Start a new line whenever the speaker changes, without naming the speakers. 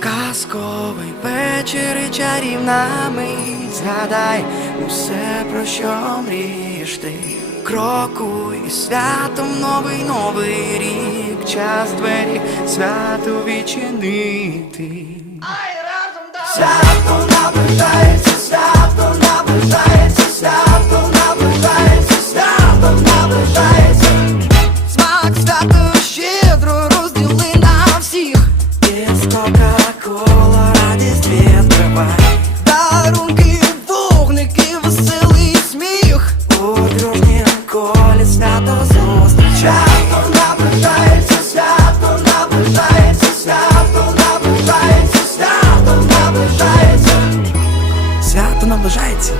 Казковий вечір і чарівна мить. Згадай усе, про що мрієш ти. Крокуй святом новий новий рік. Час двері свято відчинити. Свято наближається диско, кока-кола, радість вітрова Дарунки, вогники, веселий сміх. У дружнім колі свято зустрічай Свято наближається, свято наближається, свято свято наближається. Свято наближається.